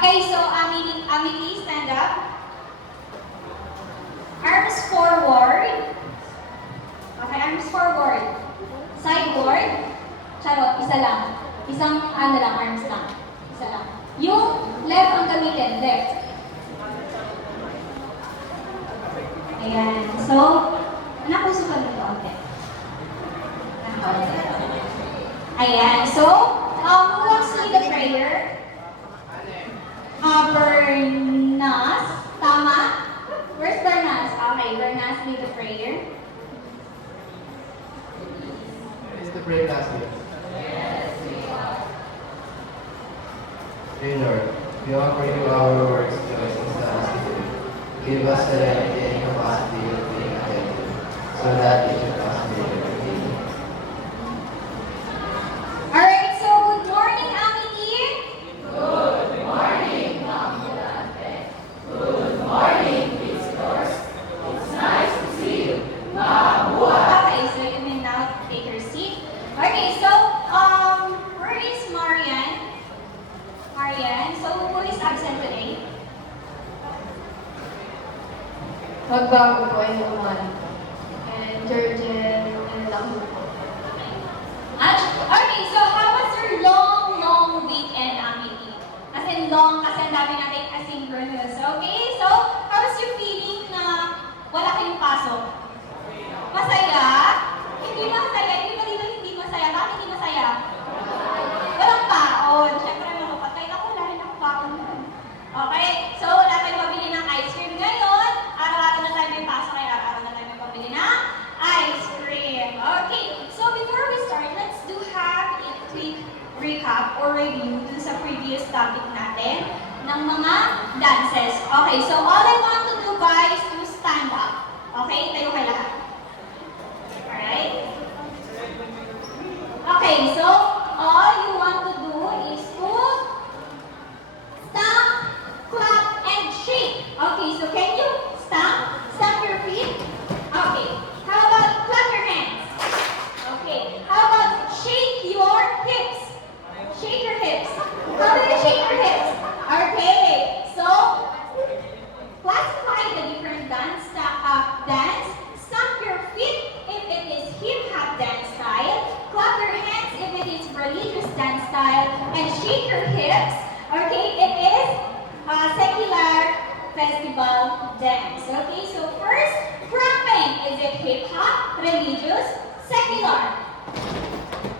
Okay, so Amity, stand up. Arms forward. Okay, arms forward. Sideboard. Charot, isa lang. Isang arms lang. Isa lang. Yung left ang gamitin, left. Ayan. So, napuso ka nito, okay. Ayan. So, who wants to lead the prayer? Bernas. Tama? Where's Bernas? Okay, Bernas lead the prayer. Is the prayer classmate? Dear Lord, we offer you our works, joys, and studies today. Give us serenity and capacity of being attentive, so that we should possibly everything. Alright, so good morning, Amity. Good morning, Ambulante. Good morning, visitors. It's nice to see you. Mabuhay. Okay, so you may now take your seat. Okay, so, where is Marian? Marian, so who is absent today? Magbago po ay naman. And Georgian and Lahu po. Okay, so how was your long weekend, Amity? As in long, kasi ang dami natin asynchronous. Okay, so how was your feeling na wala kayong pasok? Masaya? Hindi masaya. Hindi ba dito hindi masaya? Bakit hindi masaya? Walang baon. Siyempre, makapatay ako. Wala rin akong baon. Okay? So, wala tayong mabili ng ice cream ngayon. Araw-araw na tayo may pasok. Kaya araw-araw na tayo may pabili ng ice cream. Okay. So, before we start, let's have a quick recap or review dun sa previous topic natin ng mga dances. Okay. So, all I want to do, guys, to stand up. Okay? Tayo kayo lahat. Alright? Okay, so all you want to do is to stamp, clap, and shake. Okay, so can you stamp your feet? Okay, how about clap your hands? Okay, how about shake your hips? Shake your hips. How do you shake your hips? Okay, so classify the different dance. Stamp your feet if it is hip-hop dance style. Clap your hands if it is religious dance style. And shake your hips. Okay, it is secular festival dance. Okay, so first, clapping. Is it hip-hop, religious, secular?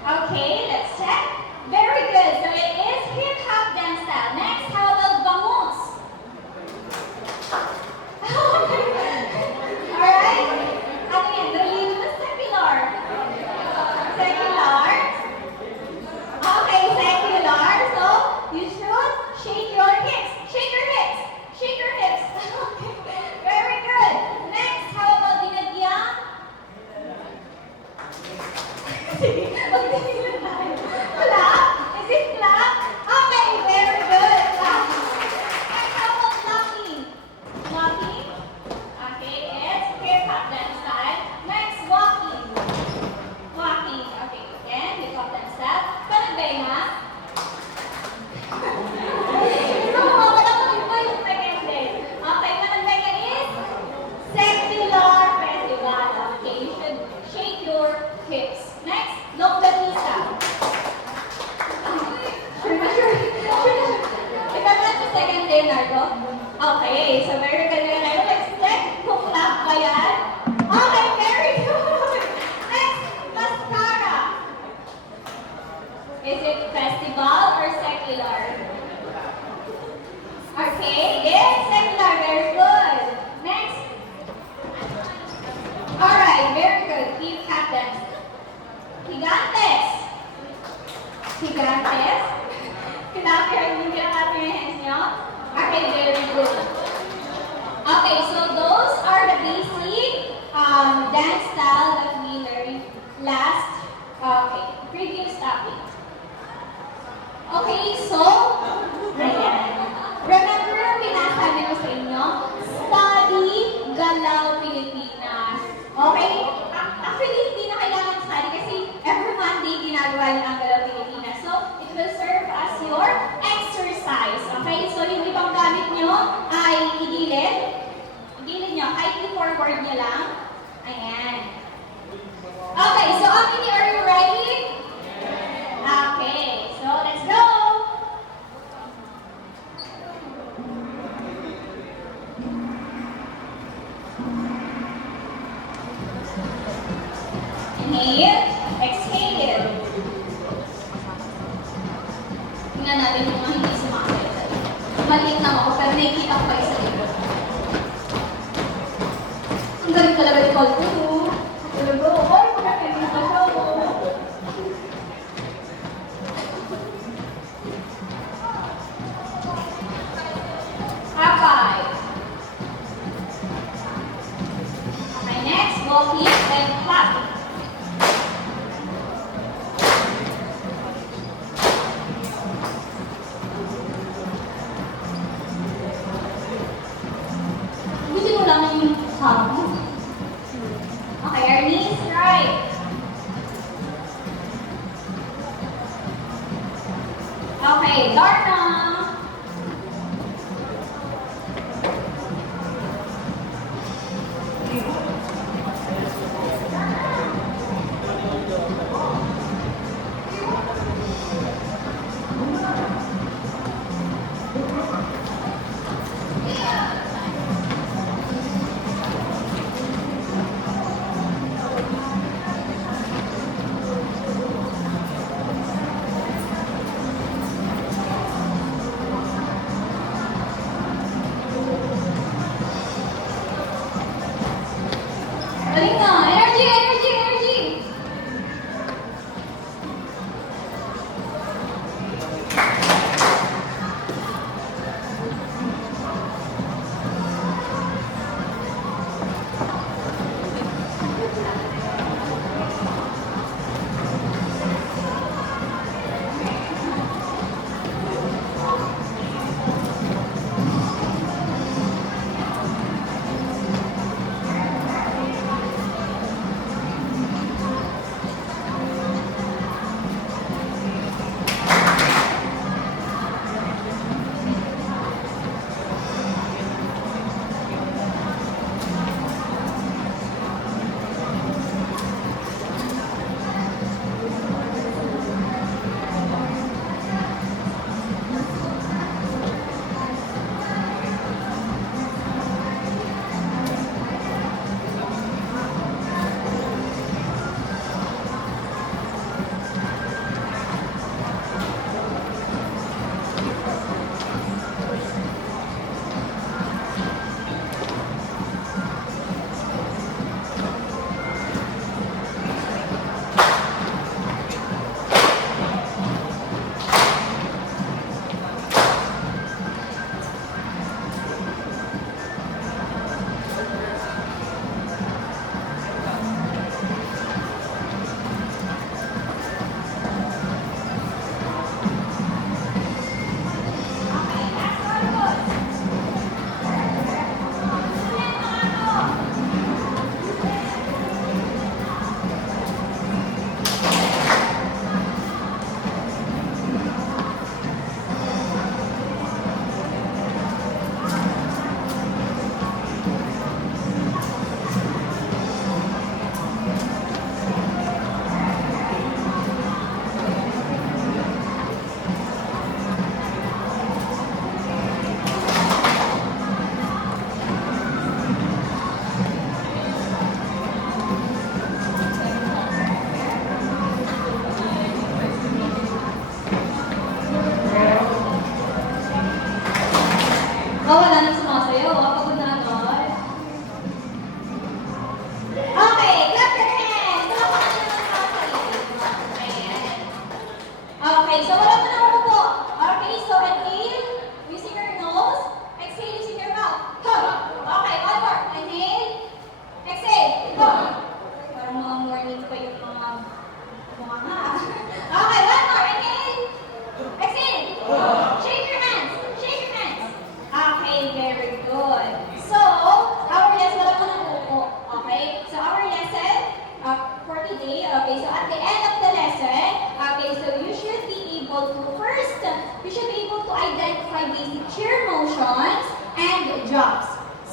Okay, let's check. Very good. So it is hip-hop dance style. Next, how about bangus? Alright? Ano yan? Religious, secular? Secular? Okay, secular. So, you should shake your hips. Shake your hips. Shake your hips. Okay. Very good. Next, how about dinagyang? Wala? Is it clap? Okay, very good. Next, how about locking? Locking? Okay, it's hip-hop dance style. Next, walking. Walking. Okay, again, hip-hop dance style. Panagbenga. So, wala ko iba yung second day. Okay, panagbenga is secular festival. Okay, you should shake your hips. Next, longganisa. Sure na, sure. Ikaw na sa second day, Nardo. Okay, so very good. Let's check kung clap ba yan. Okay, very good. Next, mascara. Is it festival or secular? Okay, it's secular. Very good. Next. Alright, very good. Keep tap dance. Gigantes. Gigantes. Kinap your hands nyo. Okay, very good. Okay, so those are the basic dance style that we learned last previous topic. Okay, so ayan. Remember, pinasabi ko sa inyo, study Galaw Pilipinas. Okay? Actually, hindi na kailangan study kasi every Monday ginagawa yung ang Galaw Pilipinas. So, it will serve as your exercise. Okay? So, you ay igilid. Igilid nyo. Kahit i-forward nyo lang. Ayan. Okay, so Amity, are you ready? Okay, so let's go! Inhale, exhale. Tingnan natin yung mga hindi sumasalita. Maliit lang ako, pero nakikita ko pa isa dito. Ang galing talaga ni Paul ko. Talaga, ay, pagkakainin pa siya. High five. Okay, next, walk hip and clap. Buti mo lang yung hug mo. Okay, our knees right. Okay, Darna.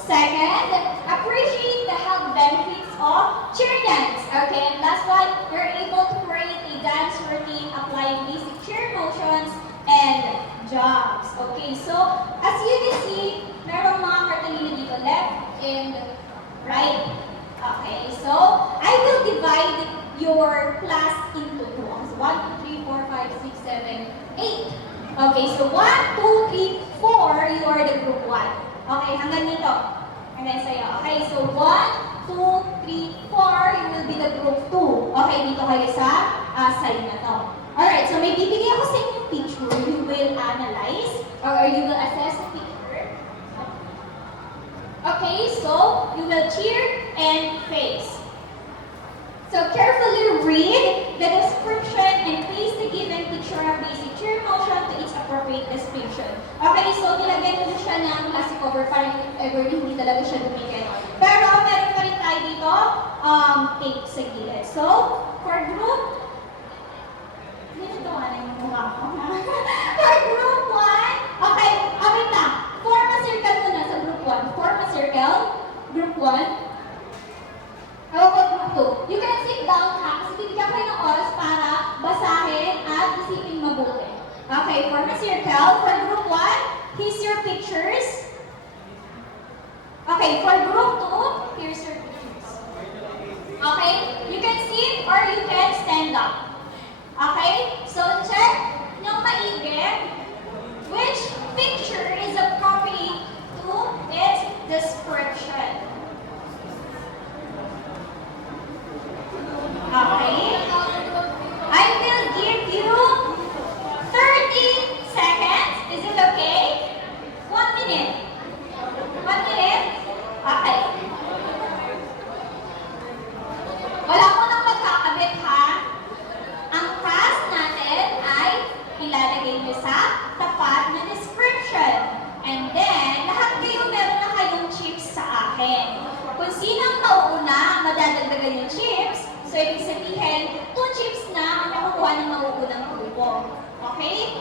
Second, appreciate the health benefits of cheer dance. Okay, and last one, you're able to create a dance routine applying basic cheer motions and jumps. Okay, so as you can see, merong mga kartolina dito, left and right. Okay, so I will divide your class into groups. 1, 2, 3, 4, 5, 6, 7, 8. Okay, so 1, 2, 3, 4, you are the group 1. Okay, hanggang dito. Hanggang sa'yo. Okay, so 1, 2, 3, 4, you will be the group 2. Okay, dito kayo sa side na to. Alright, so may bibigay ako sa inyong picture. You will analyze or you will assess the picture. Okay, so you will cheer and face. So carefully read the description and place the given picture of basic cheer motion to its appropriate description. Okay, so nilagyan ko siya ng plastic cover para if ever hindi talaga siya dumikit. Pero meron pa rin tayo dito, tape sa gilid. So, for group, hindi na gawa na yung mukha ko. For group 1, okay, wait lang. Form a circle muna sa group 1. Form a circle, group 1. How about group 2? You can sit down ha, kasi bibigyan kayo ng oras para basahin at isipin mabuti. Okay, form a circle. For group 1, here's your pictures. Okay, for group 2, here's your pictures. Okay, you can sit or you can stand up. Okay, so check ng maigi which picture is appropriate to its description. Okay. I will give you 30 seconds. Is it okay? 1 minute. 1 minute? Okay. Wala ko nang magkakabit ha. Ang task natin ay ilalagay niyo sa tapat na description. And then, lahat kayo meron na kayong chips sa akin. Kung sinong mauuna, madadagdagan yung chips. So, ibig sabihin, 2 chips na ang nakukuha ng mauunang grupo. Okay?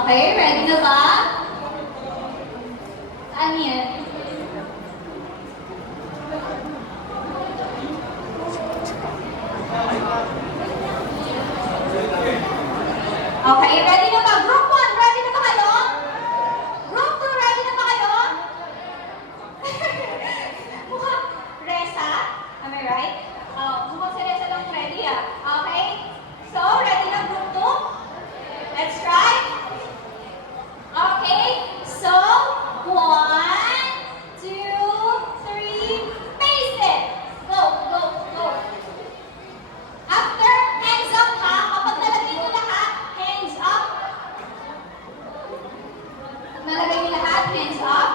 Okay, ready na ba? Saan yan? Okay, ready na ba? Group 1, ready na ba kayo? Group 2, ready na ba kayo? Mukhang Resa, am I right? Mukhang si Resa lang ready ah. Okay? So, ready na group 2? Let's try. Okay, so 1, 2, 3, face it. Go, go, go. After, hands up ha. Kapag nalagay mo lahat, hands up. Pag nalagay mo lahat, hands up.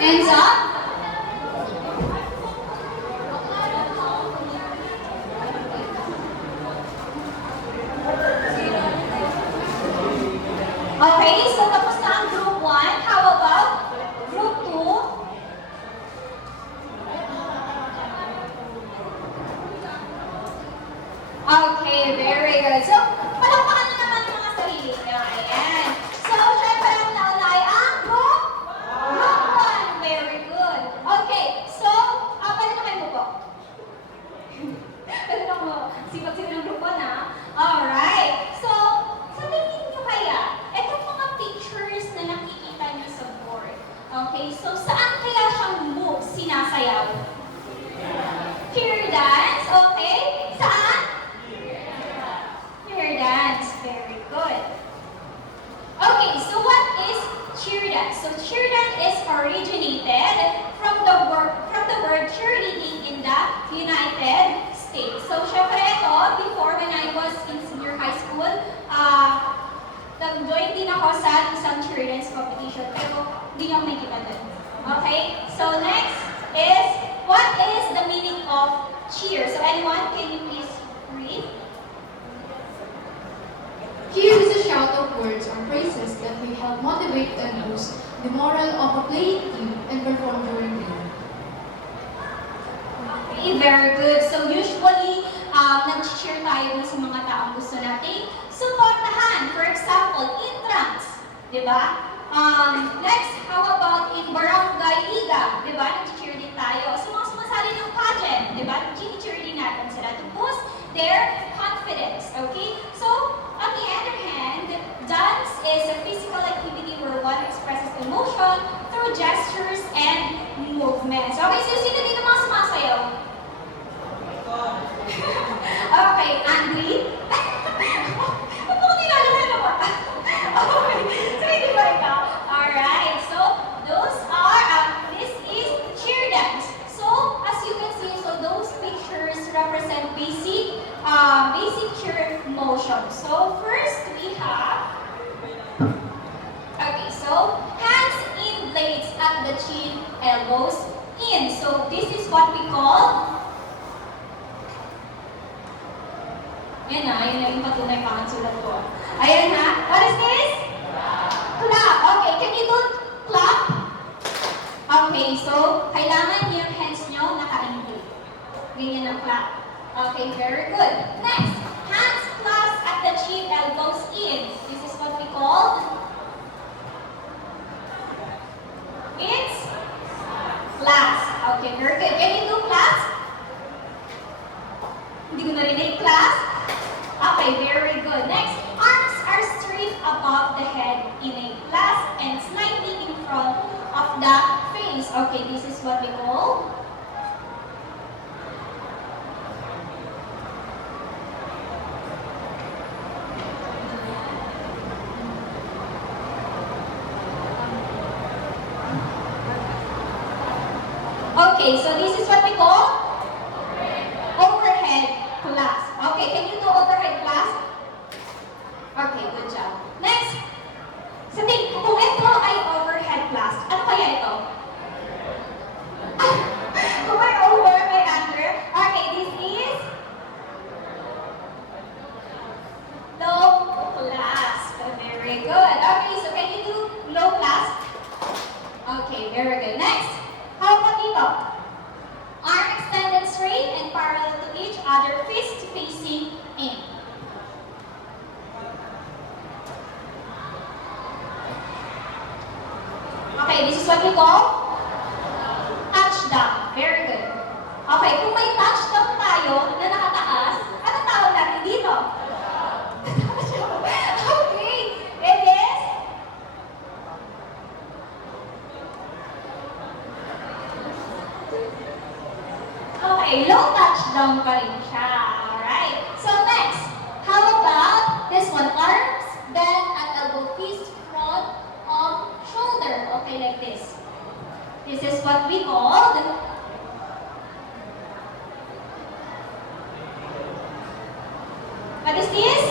Hands up. Okay, so tapos na ang group 1. How about group 2? Okay, very good. So, palakpakan na naman ang mga sarili niyo. Ayan. So, syempre ang nauna ay ang group 1. Very good. Okay, so, pwede na kayo po. Pwede na mo. Sipat-sipat ng group 1 ha. Alright. So, sa tingin niyo kaya, itong mga pictures na nakikita niyo sa board. Okay, so saan kaya siyang move sinasayaw? Cheer dance, okay? Saan? Cheer dance, very good. Okay, so what is cheer dance? So cheer dance is originated from the word cheerleading in the United States. So syempre ito, before when I was in senior high school, nag-join din ako sa isang cheer dance competition, pero hindi niyo ako makikita dun. Okay, so next is, what is the meaning of cheer? So anyone, can you please read? Cheer is a shout of words or phrases that may help motivate and boost the morale of a playing team and perform during the game. Okay, Okay, very good. So usually, nag-cheer tayo dun sa mga taong gusto nating supportahan. For example, intrams, di ba? Next, how about in Barangay Liga? Di ba? Nag-cheer din tayo. So mga sumasali ng pageant, di ba? Nag-cheer din natin sila to boost their confidence. Okay? So, on the other hand, dance is a physical activity where one expresses emotion through gestures and movements. Okay, so sino dito mga sumasayaw? Okay, Andre? Ba't mo nilalala mo? Okay, so hindi ba ikaw? Alright, so those are, this is cheer dance. So, as you can see, so those pictures represent basic cheer motion. So, first we have, okay, so hands in blades at the chin, elbows in. So, this is what we call, yan na, yun na yung patunay pa ang sulat ko. Ayan na, what is this? Clap. Okay, can you do clap? Okay, so kailangan yung hands nyo naka-engage. Ganyan ang clap. Okay, very good. Next, hands clasped at the chin, elbows in. This is what we call, it's clasp. Okay, very good. Can you do clasp? Hindi ko narinig. Clasp? Okay, very good. Next, arms are straight above the head in a clasp and slightly in front of the face. Okay, this is what we call, okay, so this is what we call overhead clasp. Okay, can you do overhead clasp? Okay, good job. Next, sabi, kung ito ay overhead clasp, ano kaya ito? Kung may over, may under. Okay, this is low clasp. Very good. Okay, so can you do low clasp? Okay, very good. Next, how about dito? Arm extended straight and parallel to each other, fist facing in. Okay, this is what we call touchdown. Very good. Okay, kung may touchdown tayo na nakataas, ano tawag natin dito? Okay, it is okay, low touchdown pa rin siya. Alright. So next, how about this one? Arms bent at elbow, fist front of shoulder. Okay, like this. This is what we call what is this?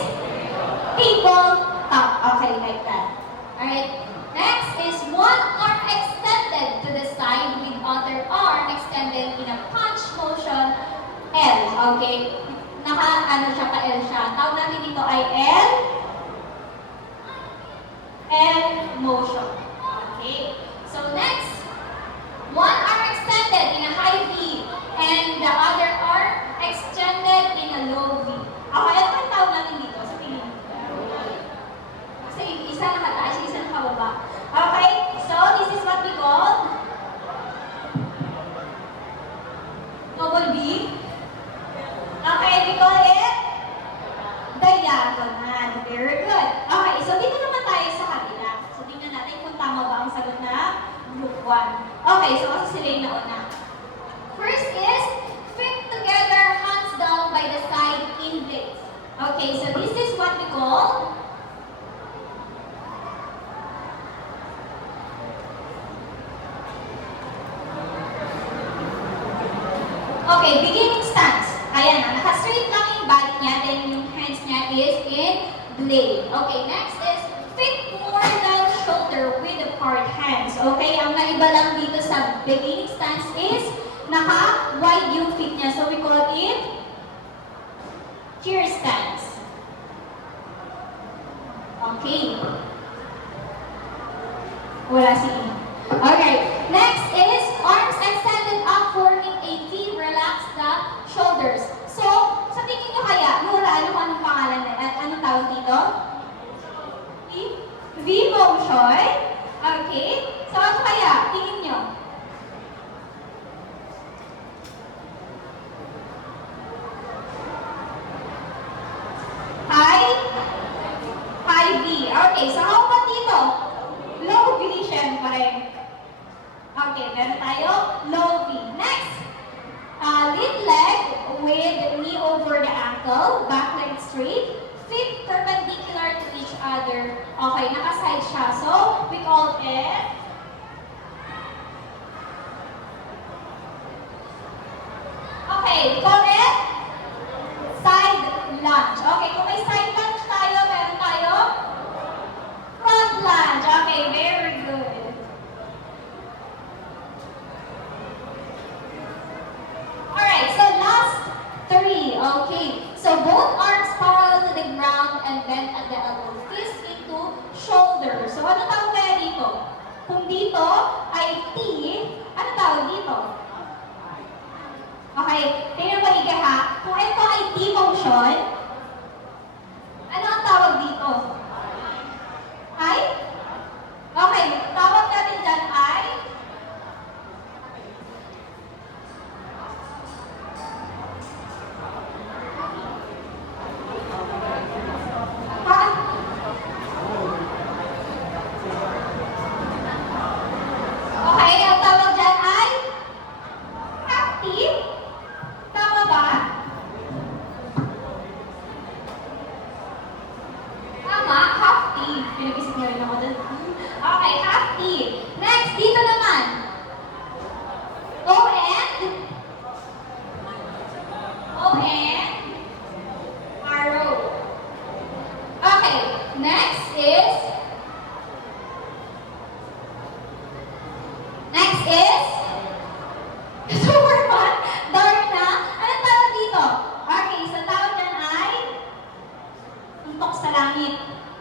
Table top. Okay, like that. Alright. Next is one arm extended to the side with other arm extended in a punch motion L. Okay? Naka-ano siya, ka-L siya. Tawag natin dito ay L motion. Okay? So next, one arm extended in a high V and the other arm extended in a low V. Okay, ano ba tawag natin dito sa tingin mo? Kasi isa nakataas, isa nakababa. Okay, so this is what we call double V. Okay, we call it diagonal. Very good. Okay, so dito naman tayo sa kabila. So tingnan natin kung tama ba ang sagot na group 1. Okay, so kasi sila yung nauna. First is feet together, hands down by the side in blades. Okay, so this is what we call okay, beginning stance. Ayan na, naka-straight lang yung body niya, then yung hands niya is in blade. Okay, next is feet more than shoulder with apart hands. Okay, ang naiba lang dito sa beginning stance is naka-wide yung feet niya. So we call it cheer stance. Okay. Wala si Okay, next is arms extended up forming a T, relaxed down. Okay, correct? Side lunge. Okay, kung may side lunge tayo, meron tayo front lunge. Okay, very good. Alright, so last three. Okay, so both arms parallel to the ground and bent at the elbow. Fist into shoulder. So ano tawag kaya dito? Kung dito ay T, ano tawag dito? Okay, tingnan maigi ha. Kung ito ay T motion, ano ang tawag dito? Ay? Okay, tawag natin dyan ay ha? Okay, ang tawag dyan ay half T. Tama ba? Tama, half T. Pinag-isip mo rin ako dun. Okay, half T. Next, dito naman. O and arrow. Okay, next is super fun. Dark na. Anong tawag dito? Okay, sa tawag dyan ay tuntok sa langit.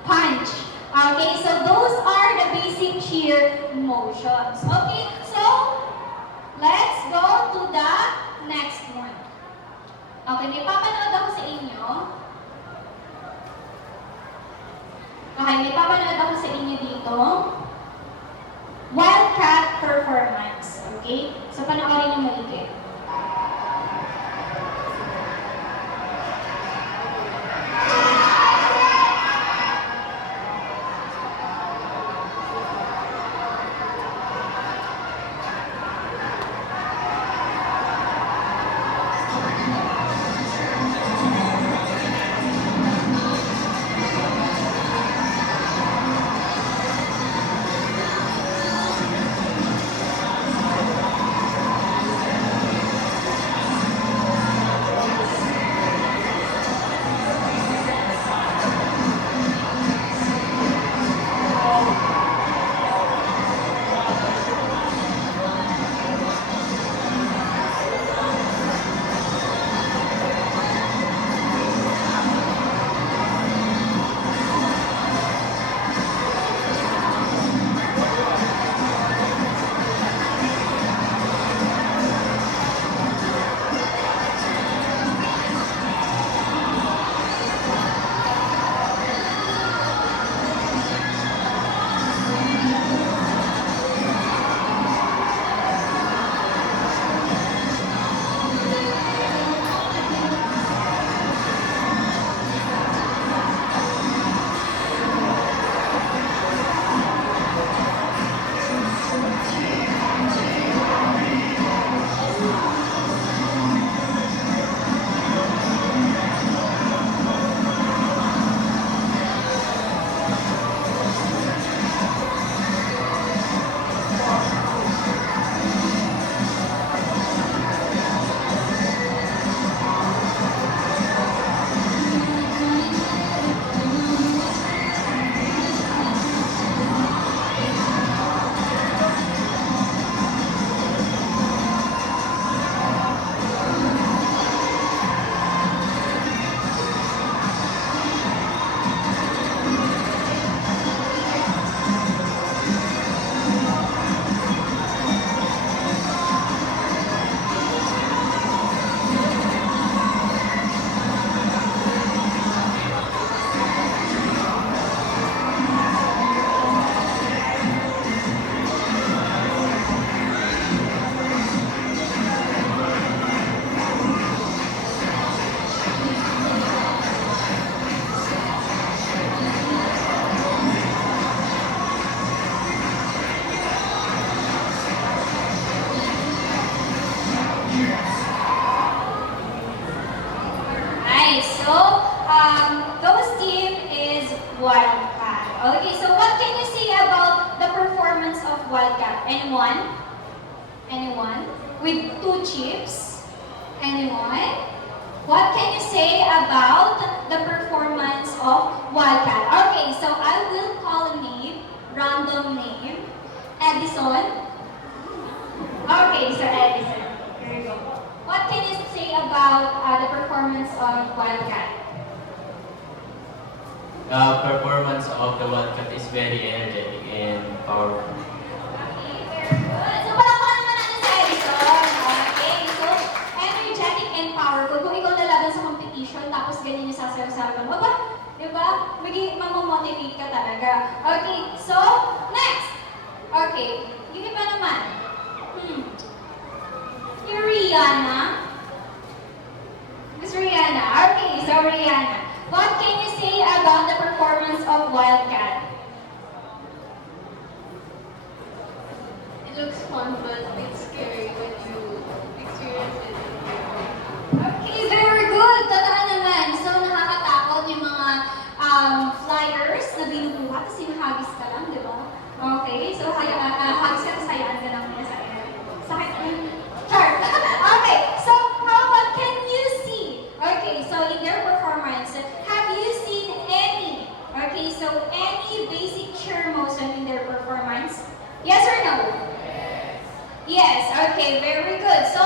Punch. Okay, so those are the basic cheer motions. Okay, so let's go to the next one. Okay, may papanood ako sa inyo. Okay, may papanood ako sa inyo dito. Wildcat performance. Okay? So, panoorin niyo maigi. Okay, so what can you say about the performance of Wildcat? Anyone? Anyone? With 2 chips? Anyone? What can you say about the performance of Wildcat? Okay, so I will call a name, random name. Edison. Okay, so Edison. Here you go. What can you say about the performance of Wildcat? The performance of the Wildcat is very energetic and powerful. Okay, very good. So, palakpakan naman natin sa Edison. Okay, so, energetic and powerful. Kung ikaw lalaban sa competition, tapos ganyan yung sasayaw-sayaw mo, ba? Diba? Mamomotivate ka talaga. Okay, so, next. Okay, yung iba naman. Yung Rihanna. Miss Rihanna. Okay, so Rihanna. What can you say about the performance of Wildcat? It looks fun, but it's scary when you experience it. Okay, very good. Totoo naman. So, nakakatakot yung mga flyers na binubuhat kasi hagis ka lang, di ba? Okay, so hagis ka, sayaan ka lang niya sa air. Sakit yung chart. Okay, so how about can you see? Okay, so in their performance, have you seen any? Okay, so any basic cheer motion in their performance? Yes or no? Yes, okay, very good. So,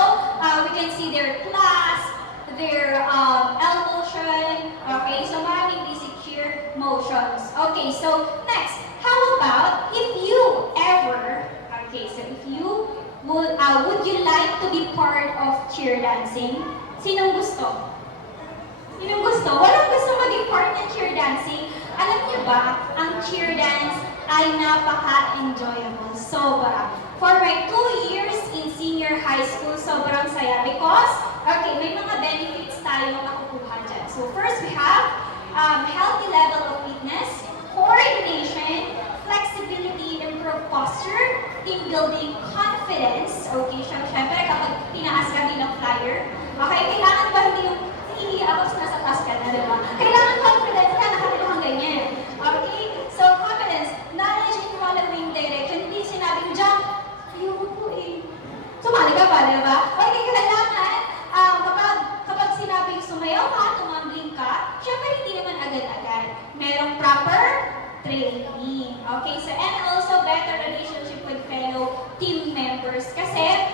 we can see their clasp, their elbow motion. Okay, so maraming basic cheer motions. Okay, so next, how about if you ever, okay, so if you would you like to be part of cheer dancing? Sinong gusto? Sinong gusto? Walang gusto maging part ng cheer dancing. Alam niyo ba, ang cheer dance ay napaka-enjoyable. Sobra. For my 2 years in senior high school, sobrang saya because, okay, may mga benefits tayo nakukuha dyan. So first, we have healthy level of fitness, coordination, flexibility, improved posture, team building, confidence. Okay, syempre kapag tinaas ka bilang flyer, okay, kailangan ba hindi yung iiabot sa nasa taas ka na, di ba? Kailangan confidence ka, nakatilo kang ganyan. Okay, so confidence, knowledge in following direction, hindi sinabing jump, ayoko po eh. Sumali ka pa, di ba? Okay, kailangan, kapag sinabing sumayaw ka, tumambling ka, syempre hindi naman agad-agad. Merong proper training. Okay, so and also better relationship with fellow team members. Kasi,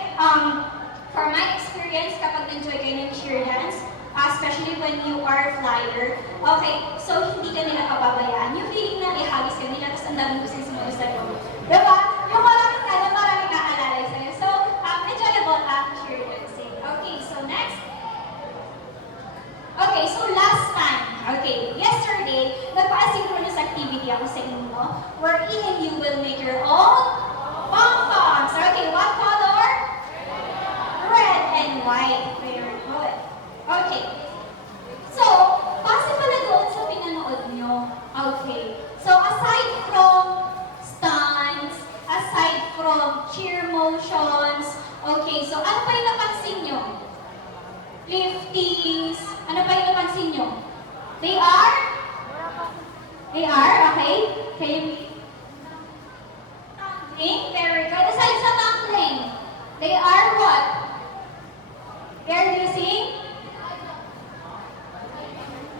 for my experience, kapag nag-enjoy kayo ng cheer dance, especially when you are flyer, okay, so hindi ka nila pababayaan. Yung feeling na ihagis ka nila, tapos ang daming gusto sumunod sa'yo. Diba? Yung maraming ka, maraming kaalalay sa'yo. So, enjoyable ang cheer dancing. Okay, so next. Okay, so last time, okay, yesterday, nagpa-asynchronous activity ako sa inyo, wherein you will make your own pom-poms. Okay, what color? Red and white. Very good. Okay. So, base pala doon sa pinanood nyo. Okay. So, aside from stunts, aside from cheer motions, okay, so ano pa yung napansin nyo? Liftings, ano pa yung napansin nyo? They are, okay? Can you tumbling? Very good. Aside sa tumbling, they are what? They are using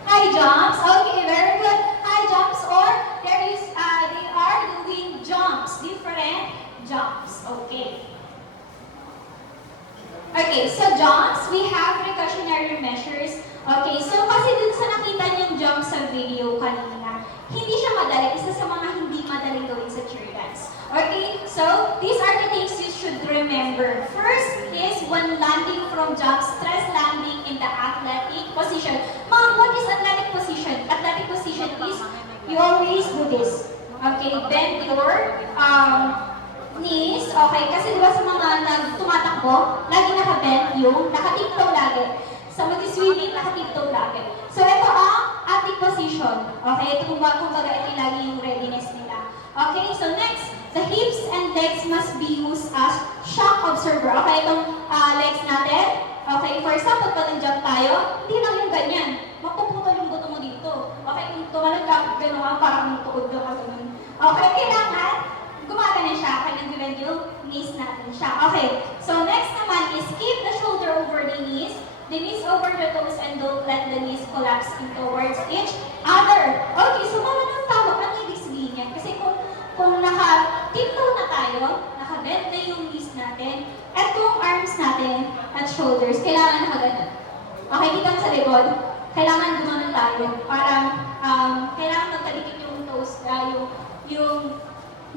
high jumps. Okay, very good. High jumps or they are doing jumps, different jumps. Okay. Okay, so jumps, we have precautionary measures. Okay, so kasi dun sa nakita niyong jump sa video kanina, hindi siya madali. Isa sa mga hindi madali gawin sa cheer dance. Okay, so these are the things you should remember. First is when landing from jump, stress landing in the athletic position. Mom, what is athletic position? Athletic position is you always do this. Okay, bend your knees. Okay, kasi diba sa mga tumatakbo, lagi naka-bend yung nakatiptoe lagi. Sa mag-swimming, nakatiptoe lagi. So ito ang athletic position. Okay, ito kumbaga ito lagi yung readiness nila. Okay, so next, the hips and legs must be used as shock absorber. Okay, itong legs natin. Okay, for example, pag nag-jump tayo, hindi lang yung ganyan. Mapuputol yung buto mo dito. Okay, kung tumalog ka, gano'n ka, parang tuod ka ganun. Okay, kailangan gumagana siya, kaya nag-bend yung knees natin siya. Okay, so next naman is keep the shoulder over the knees. toes and don't let the knees collapse in towards each other. Okay, so mga nang tawag, ano ibig sabihin yan? Kasi kung naka-tiptoe na tayo, naka-bend na yung knees natin, at yung arms natin at shoulders, kailangan nakaganon. Okay, kita mo sa likod, kailangan gumanon tayo. Parang, kailangan magkadikit yung toes, yung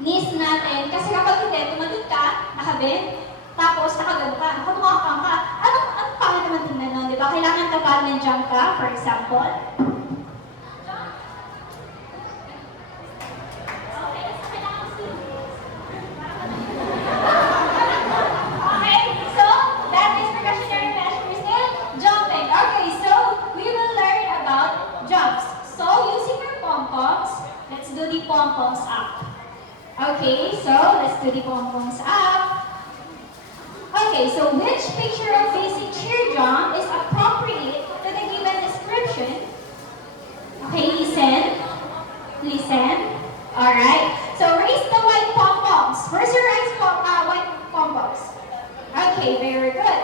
knees natin. Kasi kapag hindi, tumalun ka, nakabend, tapos nakagano ka, nakamukhang ka. Anong pangit naman tingnan nun, di ba? Kailangan kapag nag-jump ka, for example. Okay, so kailangan okay, so that is precautionary measures in jumping. Okay, so we will learn about jumps. So using your pom-poms, let's do the pom-poms up. Okay, so let's do the pom-poms up. Okay, so which picture of basic cheer jump is appropriate to the given description? Okay, listen. Listen. Alright. So raise the white pom-poms. Where's your white pom-poms? Okay, very good.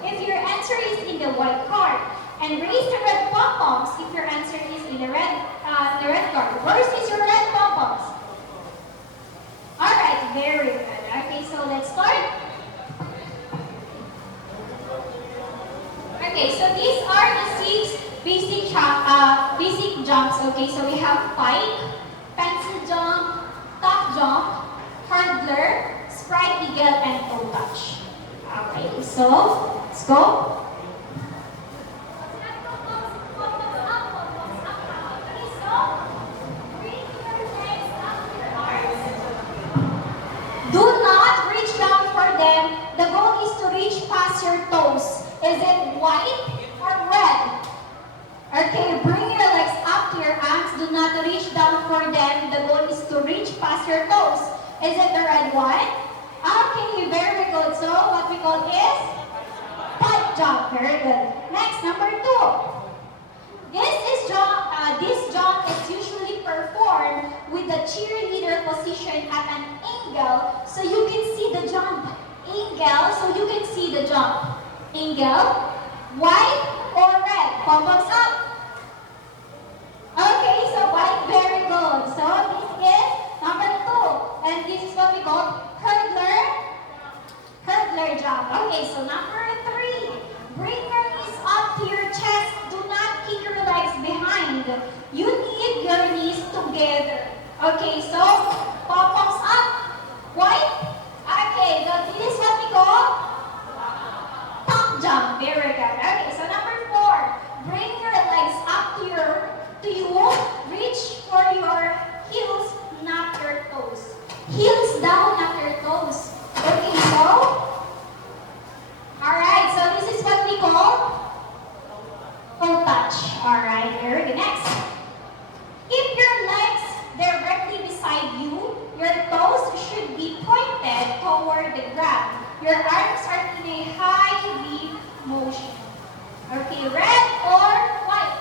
If your answer is in the white card. And raise the red pom-poms if your answer is in the red card. Where is your red pom-poms? Alright, very good. Okay, so let's start. Okay, so these are the 6 basic jumps. Okay, so we have pike, pencil jump, top jump, hurdler, sprite eagle, and toe touch. Okay, so let's go. Do not reach down for them. The goal is to reach past your toes. Is it white or red? Okay, bring your legs up to your arms. Do not reach down for them. The goal is to reach past your toes. Is it the red one? Okay, very good. So what we call is pipe jump. Very good. Next, number 2. This jump is usually performed with the cheerleader position at an angle, so you can see the jump. Angle, so you can see the jump. Angle, white or red? Pom-poms up. Okay, so white, very good. So this is number 2, and this is what we call hurdler jump. Okay, so number 3, bring your knees up to your chest. Do not kick your legs behind. You need your knees together. Okay, so pom-poms up. White. Okay, so this is what we call top jump. Very good. Okay, so number 4, bring your legs up to you. Reach for your heels, not your toes. Heels down, not your toes. Okay, so alright, so this is what we call toe touch. Alright, very good. Next, keep your legs directly beside you. Your toes should be pointed toward the ground. Your arms are in a high V motion. Okay, red or white?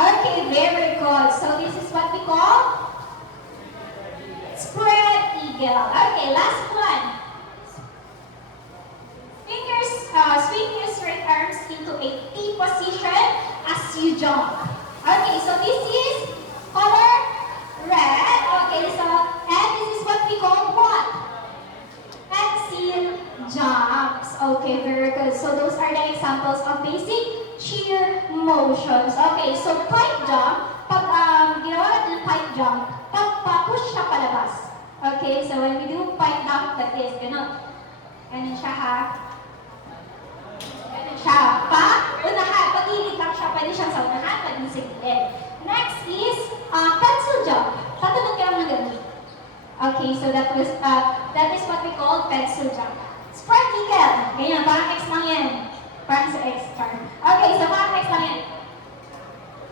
Okay, very good. So this is what we call spread eagle. Okay, last one. Swing your straight arms into a T position as you jump. Okay, so this is color red. Okay, so and this is what we call what? Pencil jumps. Okay, very good. So those are the examples of basic cheer motions. Okay, so pipe jump, pag ginawa natin ng pipe jump, push siya palabas. Okay, so when we do pipe jump like this, ganun. Ganun siya ha. Ganun siya. Unahan, pag-ilig lang siya, pwede siyang sa unahan, pwede sa gilid. Next is pencil jump. Tatanong ka lang ng ganun. Okay, so that is what we call pencil jump. Spread eagle. Ganyan, parang X lang yan. Parang sa X card. Okay, so parang X lang yan.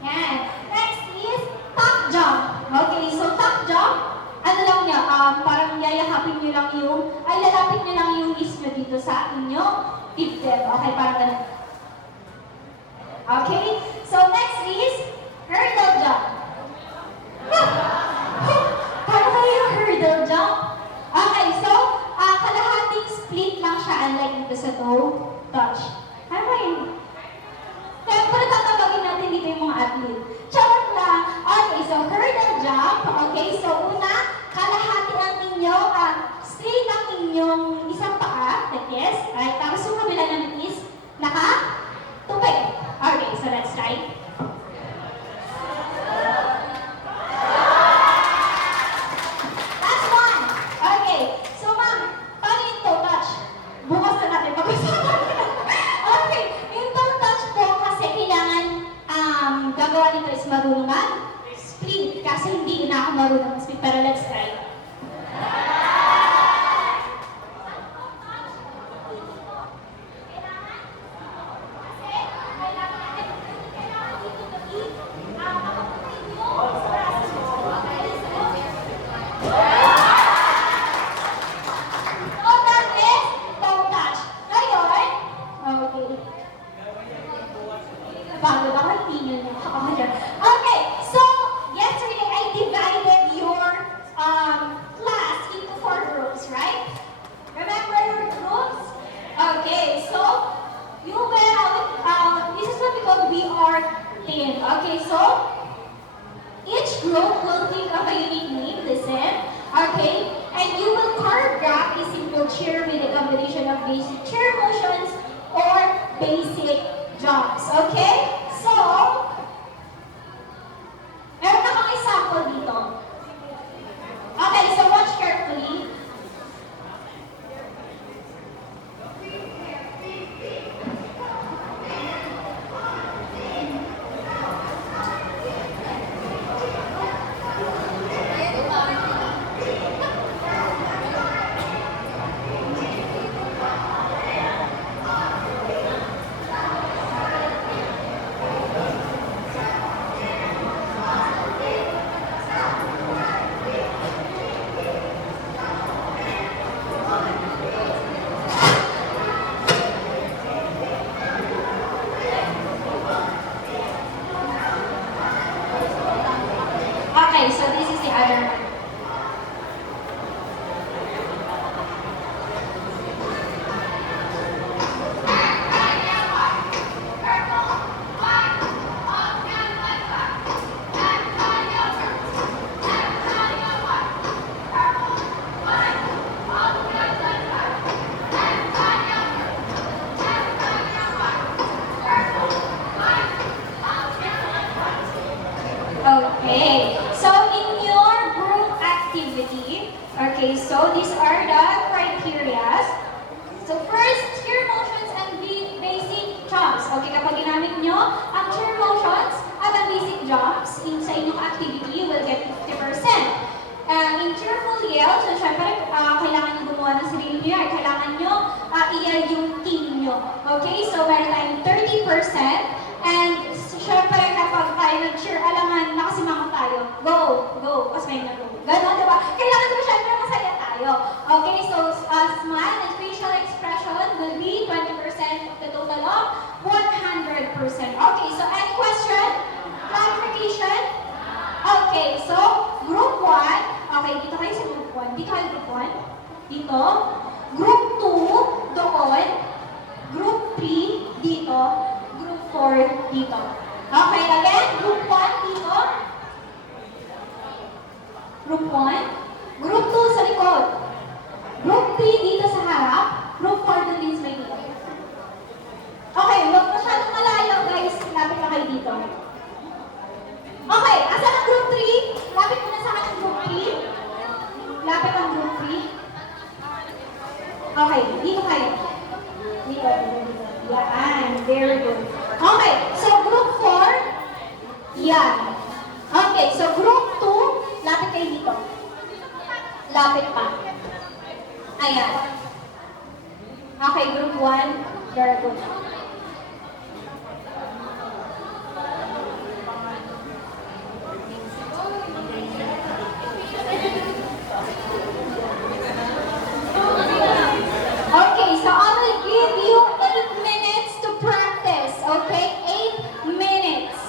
Yan. Next is top jump. Okay, so top jump, ano lang niya, parang yayakapin niyo lang lalapit niyo lang yung knees niyo dito sa inyong dibdib. Okay, parang ganun. Okay, so next is hurdle jump. Paano kayo yung hurdle jump? Okay, so kalahating split lang siya unlike dito sa toe touch. Ano ba yun? dito yung mga athlete. Charot lang. Okay, so hurdle jump. Okay, so una, kalahati ang inyong, straight ang inyong isang paa, like this. Right, tapos yung kabila naman is naka-tupid. Okay, so let's try. Last one. Okay, so ma'am, paano yung toe touch? Bukas na natin pag-usapan. Okay, yung toe touch po kasi kailangan gagawa nito is marunong mag-split kasi hindi na ako marunong mag-split, pero let's try. So that is toe touch. Ngayon, okay. Pagod ako, hindi nyo ako dyan. Okay, so yesterday I divided your class into 4 groups, right? Remember your groups? Okay, so you will, this is what we call VR team. Okay, so each group will think of a unique name, listen, okay? And you will choreograph a simple cheer with a combination of basic cheer motions or basic jumps, okay? So, meron akong example dito. Okay, so watch carefully. Okay, so this is the other one. Okay, so in your group activity, okay, so these are the criteria. So first, cheer motions and basic jumps. Okay, kapag ginamit nyo ang cheer motions at ang basic jumps sa inyong activity, you will get 50%. In cheerful yell, so syempre, kailangan nyo gumawa ng sarili nyo, kailangan nyo i-yell yung team nyo. Okay, so meron tayong 30%. And syempre, kapag tayo nag-cheer, alaman, nakasimama tayo. Go, go, kasi may nag-go. Ganon, diba? Kailangan mo syempre masaya tayo. Okay, so smile and facial expression will be 20% of the total of 100%. Okay, so any question? Clarification? Okay, so group 1. Okay, dito kayo sa group 1. Dito kayo group 1. Dito. Group 2, doon. Group 3, dito. Group 4, dito. Okay, again, group 1 dito. Group 1. Group 2 sa likod. Group 3 dito sa harap. Group 4 doon din sa may dito. Okay, huwag masyadong malayo guys. Lapit na kayo dito. Okay, asan ang group 3? Lapit mo na sa akin ang group 3. Lapit ang group 3. Okay, dito kayo. Dito. Yan, very good. Okay, so group 4, yan. Okay, so group 2, lapit kayo dito. Lapit pa. Ayan. Okay, group 1, very good. Okay, so I will give you 8 minutes to practice, okay? 8 minutes.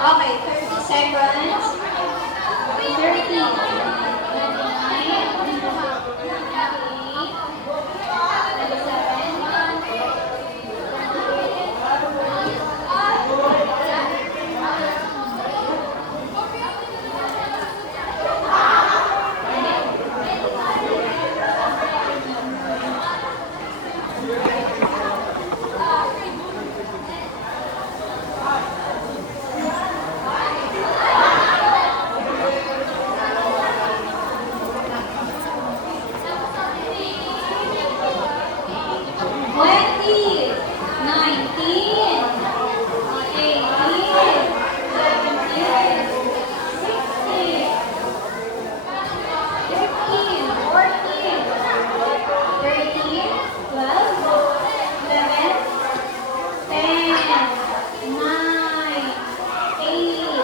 Okay, 30 seconds. 30. 29. 20, 19, 18, 17, 16, 15, 14, 13, 12, 11, 10, 9, 8,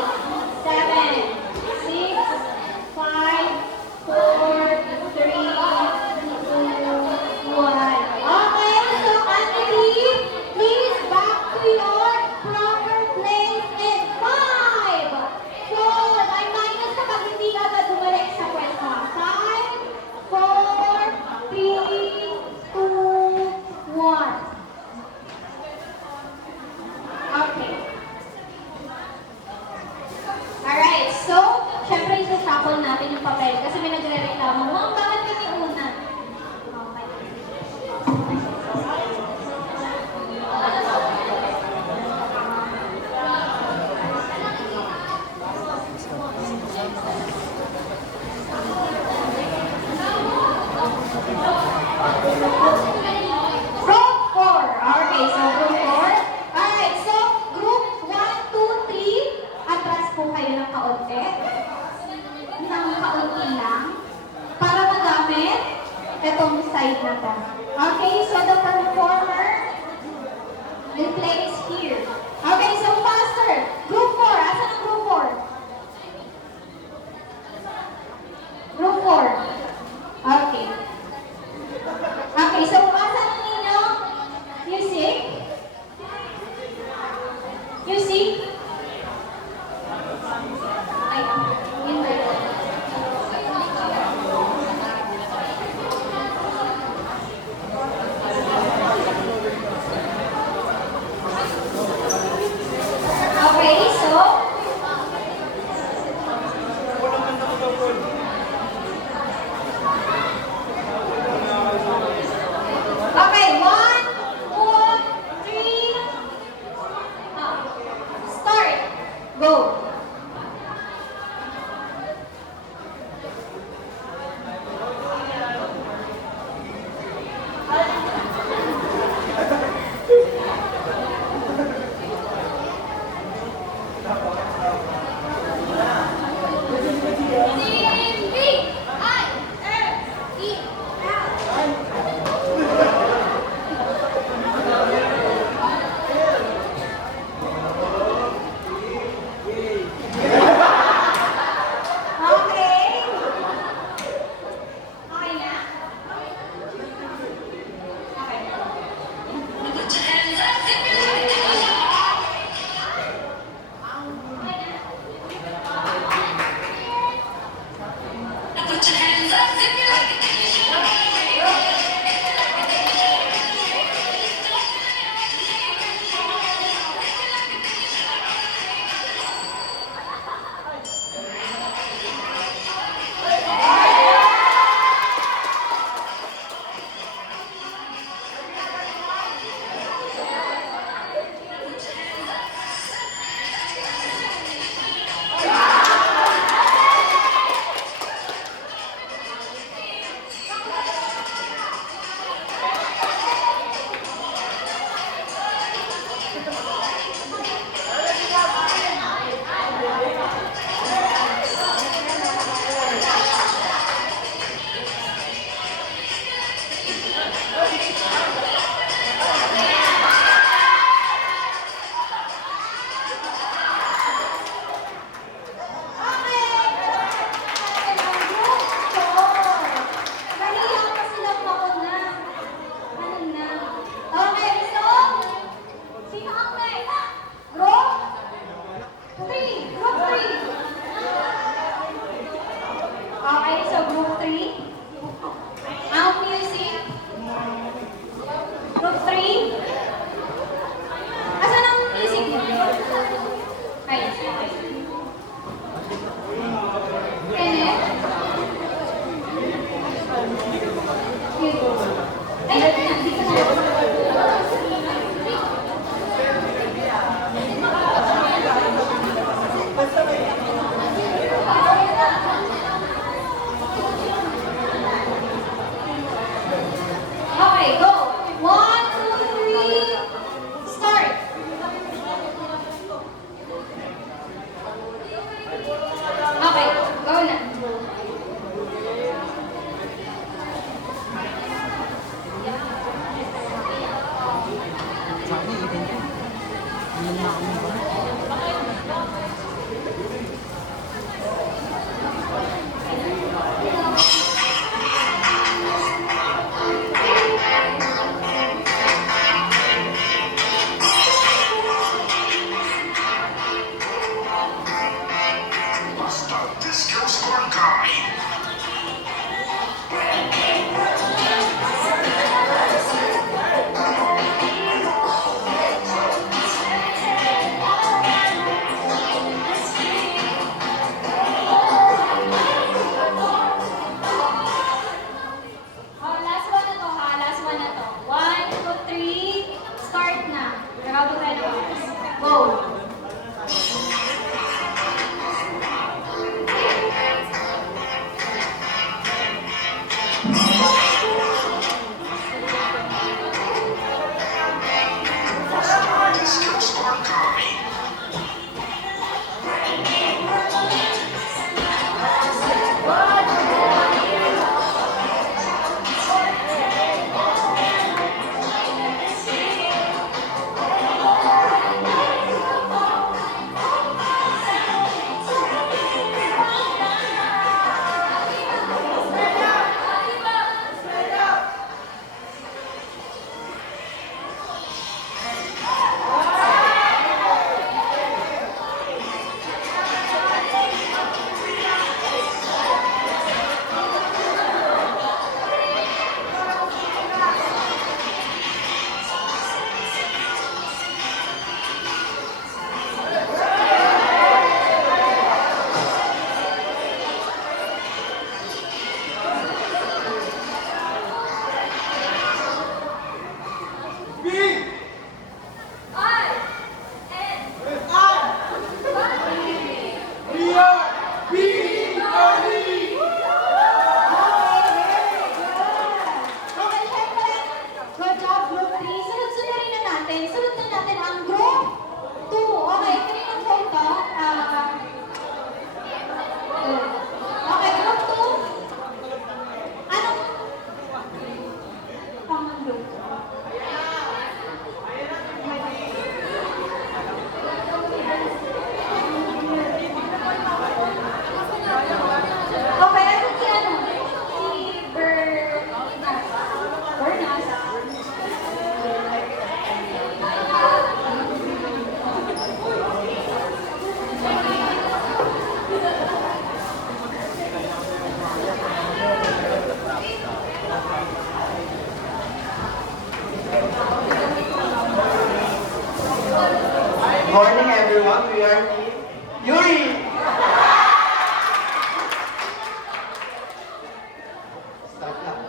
7, 6, 5, 4, 3, 2, 1. Okay, so Anthony, please back to your proper place in 5, 4, ay minus kapag hindi ka agad bumalik sa pwesto. 5, 4, 3, 2, 1. Okay. Alright, so, syempre isa-shuffle natin yung papel kasi may nagre-reklamo. Ma'am, bakit kami una? Okay. Group 4. Okay, so group 4. Alright, so group 1, 2, 3. Atras po kayo ng kaunti. Ng kaunti lang. Para magamit itong side na to. Okay, so the performer will place here. Okay, so faster. Group 4. Asan ang group 4? Group 4. Okay. Okay, so asan ang inyong music? Music? Ay, invert. Okay, so okay, 1, 2, 3. Start. Go. Yuri! Start lang.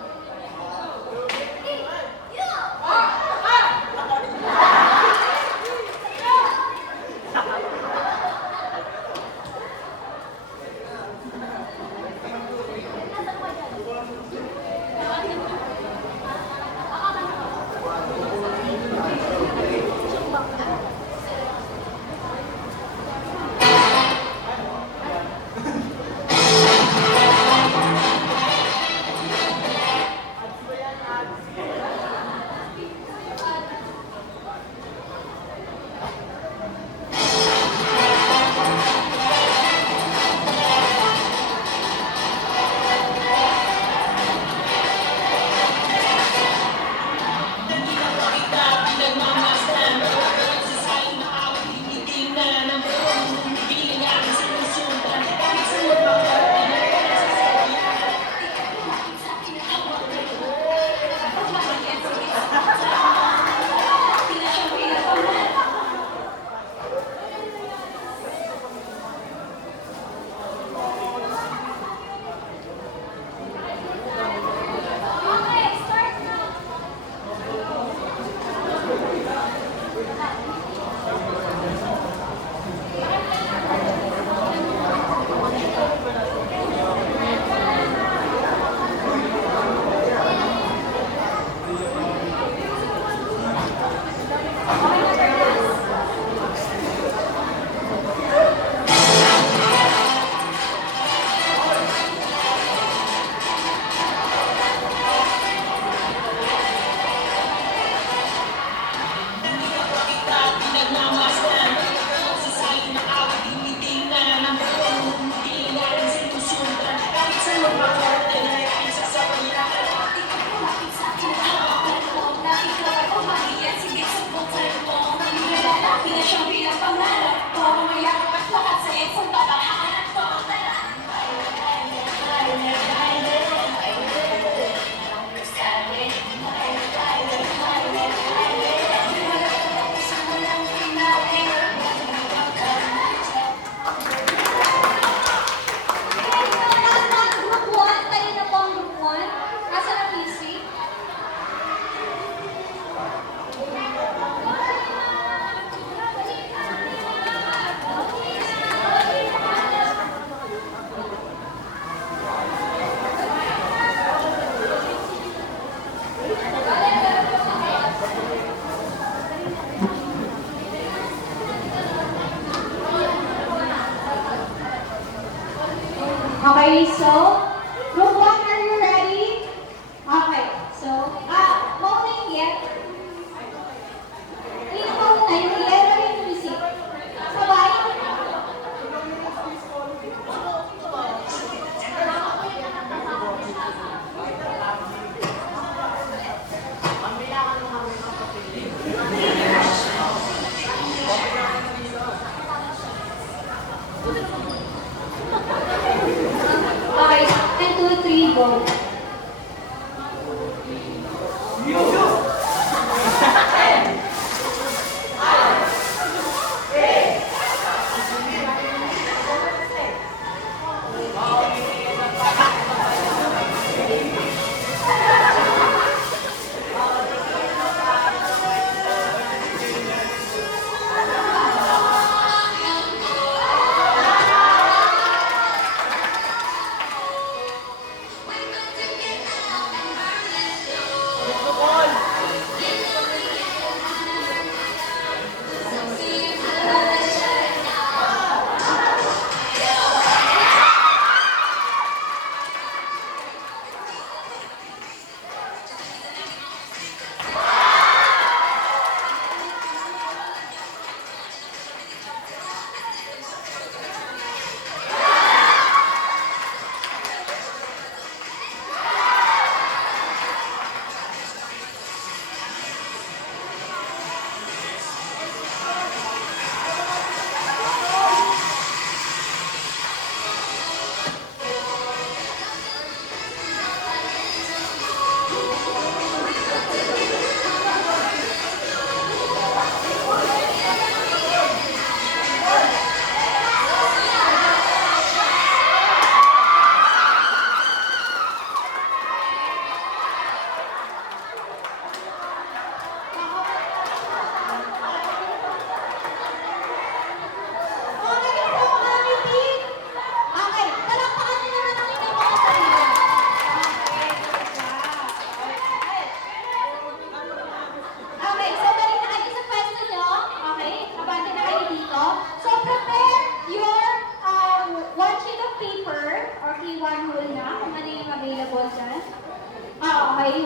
Okay, start na. Okay na, Fergus. Group 1, tayo na po ang group 1. Asan ang music? Okay, so, group 1, are you ready? Okay, so, moment yet. Hindi pa muna, yung yellow yung music. Sabay. Okay, 1, 2, 3, go. We could do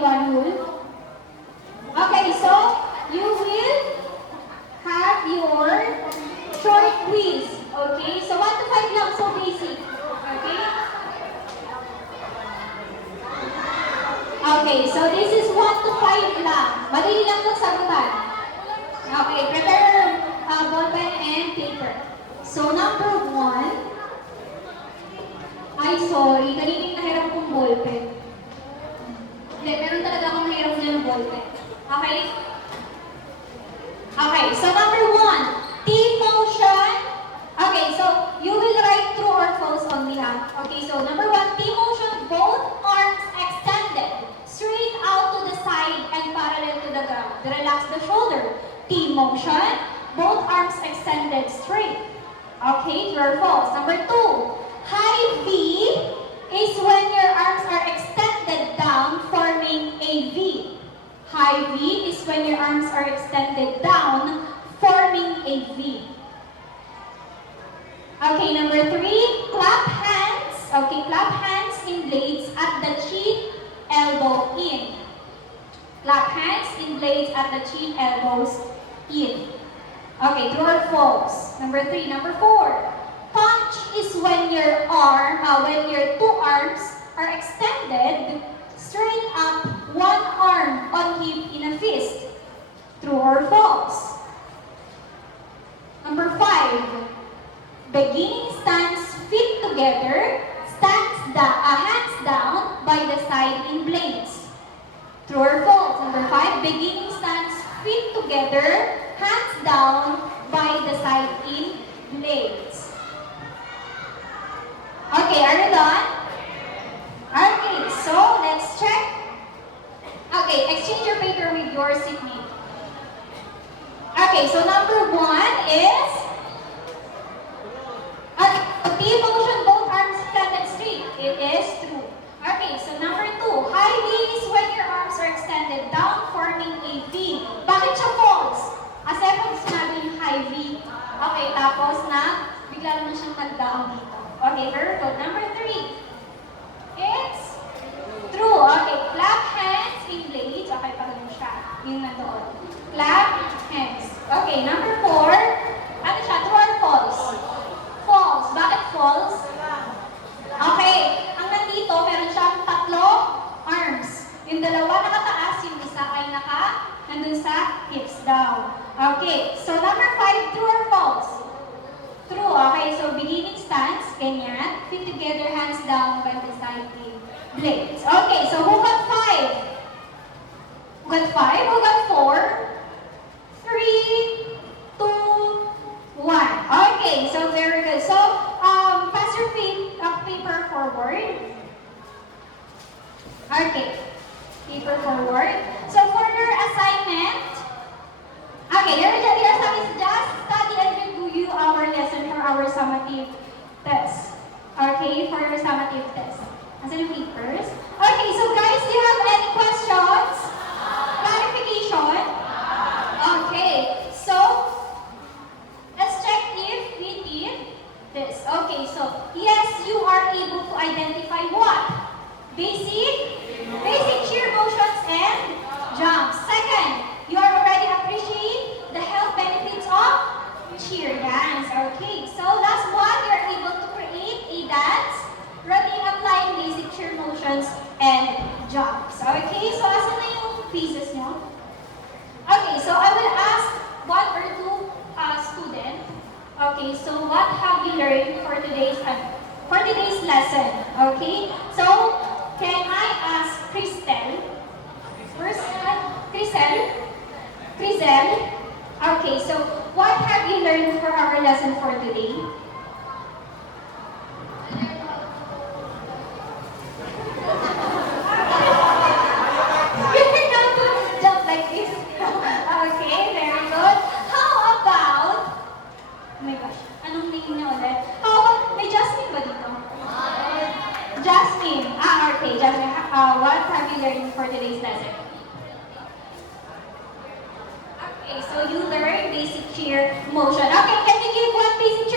one rule. Okay, so you will have your short quiz. Okay, so 1 to 5 lang, so basic. Okay? Okay, so this is 1 to 5 lang. Madali lang itong sagutan. Okay, prepare ball pen and paper. So number 1, ay sorry, kanina yung nahiram kong ball pen. Hindi, meron talaga akong nahiram dyan ng ball pen. Okay? Okay, so number 1, team motion. Okay, so you will write true or false only ha. Okay, so number 1, team motion, both arms extended, straight out to the side and parallel to the ground. Relax the shoulder. Team motion, both arms extended straight. Okay, true or false. Number 2, high V is when your arms are extended down, forming a V. High V is when your arms are extended down, forming a V. Okay, number 3, clap hands. Okay, clap hands in blades at the chin, elbow in. Clap hands in blades at the chin, elbows in. Okay, true or false? Number 3. Number 4, punch is when your two arms are extended straight up, one arm on hip in a fist. True or false? Number 5, beginning stance feet together, hands down by the side in blades. True or false? Number 5, beginning stance feet together, hands down by the side in blades. Okay, are you done? Okay, so let's check. Okay, exchange your paper with your seatmate. Okay, so number 1 is team motion, both arms extended straight. It is true. Okay, so number 2, high V is when your arms are extended down, forming a V. Bakit siya false? Kasi pag sinabi yung high V, okay, tapos na, bigla naman siyang nag-down dito. Okay, very good. Number 3, it's true. Okay, clap hands in blades. Okay, pag ganun siya. Yung nandoon. Clap hands. Okay, number 4, ano siya? True or false? False. Bakit false? Okay, ang nandito, meron siyang 3 arms. Yung dalawa nakataas, yung isa ay nandun sa hips down. Okay, so number 5, true or false? True. Okay, so beginning stance, ganyan. Feet together, hands down by the side in blades. Okay, so who got 5? Who got 5? Who got 4? 3, 2, 1. Okay, so very good. So, pass your paper forward. Okay, paper forward. So, for your assignment, okay, your assignment is just study and review our lesson for our summative test. Okay, for your summative test. Asan yung papers? Okay, so guys, do you have any questions? Clarification? Okay, so let's check if we did this. Okay, so yes, you are able to identify what? Basic cheer motions and jumps. Second, you are already appreciate the health benefits of cheer dance. Okay, so last one, you are able to create a dance routine applying basic cheer motions and jumps. Okay, so asan na yung pieces nyo? Okay, so I will ask 1 or 2 students. Okay, so what have you learned for today's lesson? Okay, so can I ask Cristel? First, Crisel. Okay, so what have you learned for our lesson for today? You cannot jump like this. Okay, very good. How about, oh my gosh, anong name niya ulit? How about, may Jasmine ba dito? Jasmine. Okay, Jasmine. What have you learned for today's lesson? Okay, so you learned basic cheer motion. Okay, can you give one basic